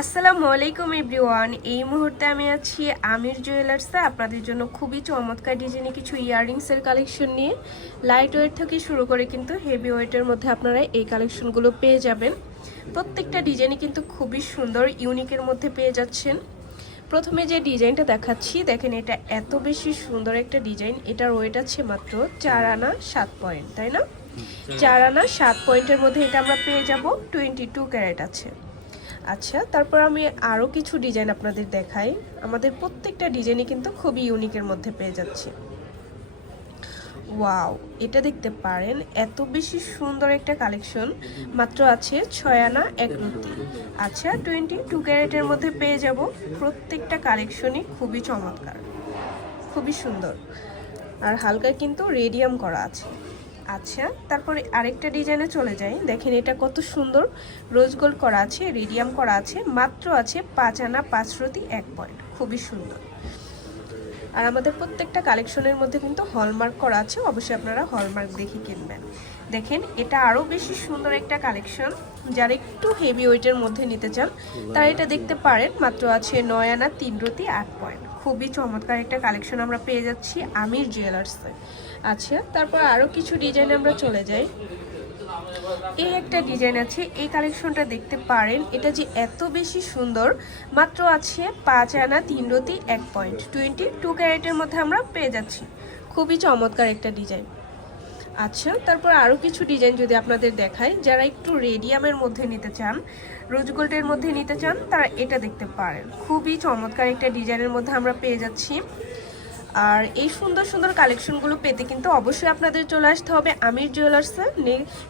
আসসালামু আলাইকুম এভরিওয়ান। এই মুহূর্তে আমি আছি আমির জুয়েলার্সে আপনাদের জন্য খুবই চমৎকার ডিজাইনে কিছু ইয়াররিংসের কালেকশন নিয়ে। লাইট ওয়েট থেকে শুরু করে কিন্তু হেভি ওয়েটের মধ্যে আপনারা এই কালেকশনগুলো পেয়ে যাবেন। প্রত্যেকটা ডিজাইনই কিন্তু খুবই সুন্দর ইউনিকের মধ্যে পেয়ে যাচ্ছেন। প্রথমে যে ডিজাইনটা দেখাচ্ছি দেখেন, এটা এত বেশি সুন্দর একটা ডিজাইন। এটার ওয়েট আছে মাত্র 4 আনা 7 পয়েন্ট, তাই না? 4 আনা 7 পয়েন্টের মধ্যে এটা আমরা পেয়ে যাব। 22 ক্যারেট আছে। আচ্ছা, তারপর আমি আরও কিছু ডিজাইন আপনাদের দেখাই। আমাদের প্রত্যেকটা ডিজাইনই কিন্তু খুবই ইউনিকের মধ্যে পেয়ে যাচ্ছে। ওয়াও, এটা দেখতে পারেন, এত বেশি সুন্দর একটা কালেকশন। মাত্র আছে 6 আনা 1 রতি। আচ্ছা, 22 ক্যারেটের মধ্যে পেয়ে যাব। প্রত্যেকটা কালেকশনই খুবই চমৎকার, খুবই সুন্দর, আর হালকা কিন্তু রেডিয়াম করা আছে। আচ্ছা, তারপরে আরেকটা ডিজাইনে চলে যাই। দেখেন এটা কত সুন্দর, রোজ গোল্ড করা আছে, রেডিয়াম করা আছে। মাত্র আছে 5 আনা 5 রতি 1 পয়েন্ট, খুবই সুন্দর। আর আমাদের প্রত্যেকটা কালেকশনের মধ্যে কিন্তু হলমার্ক করা আছে, অবশ্যই আপনারা হলমার্ক দেখে কিনবেন। দেখেন এটা আরও বেশি সুন্দর একটা কালেকশন। যারা একটু হেভি ওয়েটের মধ্যে নিতে চান তারা এটা দেখতে পারেন। মাত্র আছে 9 আনা 3 রতি 8 পয়েন্ট, খুবই চমৎকার একটা কালেকশন আমরা পেয়ে যাচ্ছি আমির জুয়েলার্সে। আচ্ছা, তারপর আরও কিছু ডিজাইনে আমরা চলে যাই। এই একটা ডিজাইন আছে, এই কালেকশনটা দেখতে পারেন। এটা যে এত বেশি সুন্দর, মাত্র আছে 5 আনা 3 রতি 1 পয়েন্ট, 22 ক্যারেটের মধ্যে আমরা পেয়ে যাচ্ছি। খুবই চমৎকার একটা ডিজাইন। আচ্ছা, তারপর আরও কিছু ডিজাইন যদি আপনাদের দেখায়, যারা একটু রেডিয়ামের মধ্যে নিতে চান, রোজ গোল্ডের মধ্যে নিতে চান, তারা এটা দেখতে পারেন। খুবই চমৎকার একটা ডিজাইনের মধ্যে আমরা পেয়ে যাচ্ছি। আর এই সুন্দর সুন্দর কালেকশনগুলো পেতে কিন্তু অবশ্যই আপনাদের চলে আসতে হবে আমির জুয়েলার্সে।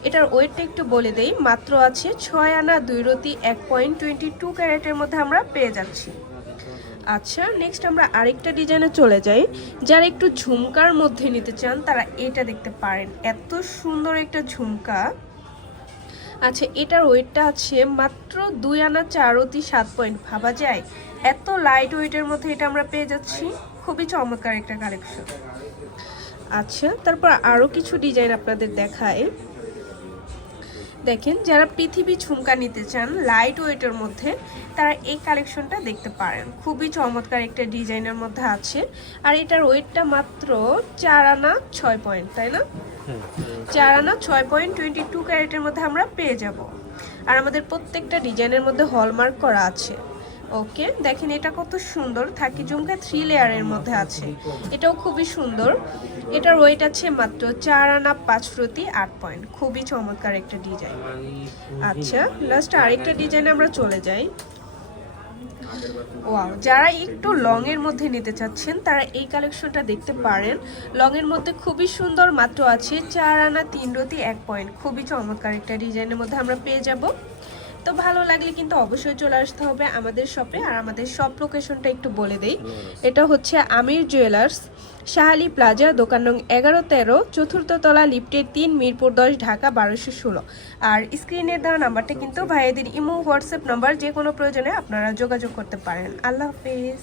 এটার ওয়েটটা একটু বলে দেই, মাত্র আছে 6 আনা 2 রতি 1 পয়েন্ট, 22 ক্যারেটের মধ্যে আমরা পেয়ে যাচ্ছি। আচ্ছা, নেক্সট আমরা আরেকটা ডিজাইনে চলে যাই। যারা একটু ঝুমকার মধ্যে নিতে চান তারা এটা দেখতে পারেন, এত সুন্দর একটা ঝুমকা। আচ্ছা, এটার ওয়েটটা আছে মাত্র 2 আনা 4 রতি 7 পয়েন্ট। ভাবা যায় এত লাইট ওয়েটের মধ্যে এটা আমরা পেয়ে যাচ্ছি। খুবই চমৎকার একটা কালেকশন। আচ্ছা, তারপর আরও কিছু ডিজাইন আপনাদের দেখায়। দেখেন যারা পৃথিবী ঝুমকা নিতে চান লাইট ওয়েটের মধ্যে, তারা এই কালেকশনটা দেখতে পারেন। খুবই চমৎকার একটা ডিজাইনের মধ্যে আছে। আর এটার ওয়েটটা মাত্র 4 আনা 6 পয়েন্ট, তাই না? 4 আনা 6 পয়েন্ট, 22 ক্যারেটের মধ্যে আমরা পেয়ে যাব। আর আমাদের প্রত্যেকটা ডিজাইনের মধ্যে হলমার্ক করা আছে। ওকে, দেখেন এটা কত সুন্দর, থাকি ঝুমকা 3 লেয়ারের মধ্যে আছে। এটাও খুবই সুন্দর। এটার ওয়েট আছে মাত্র 4 আনা 5 রতি 8 পয়েন্ট, খুবই চমৎকার একটা ডিজাইন। আচ্ছা, লাস্ট আরেকটা ডিজাইনে আমরা চলে যাই। ওয়াও, যারা একটু লং এর মধ্যে নিতে চাচ্ছেন তারা এই কালেকশনটা দেখতে পারেন। লং এর মধ্যে খুবই সুন্দর, মাত্র আছে 4 আনা 3 রতি 1 পয়েন্ট, খুবই চমৎকার একটা ডিজাইনের মধ্যে আমরা পেয়ে যাব। তো ভালো লাগলে কিন্তু অবশ্যই চলে আসতে হবে আমাদের শপে। আর আমাদের শপ লোকেশনটা একটু বলে দেই। এটা হচ্ছে আমির জুয়েলার্স, শাহালি প্লাজা, দোকান নং 11-13, চতুর্থ তলা, লিফটের 3, মিরপুর 10, ঢাকা 1216। আর স্ক্রিনের দেওয়া নাম্বারটা কিন্তু ভাইয়াদের ইমো হোয়াটসঅ্যাপ নাম্বার, যে কোনো প্রয়োজনে আপনারা যোগাযোগ করতে পারেন। আল্লাহ হাফেজ।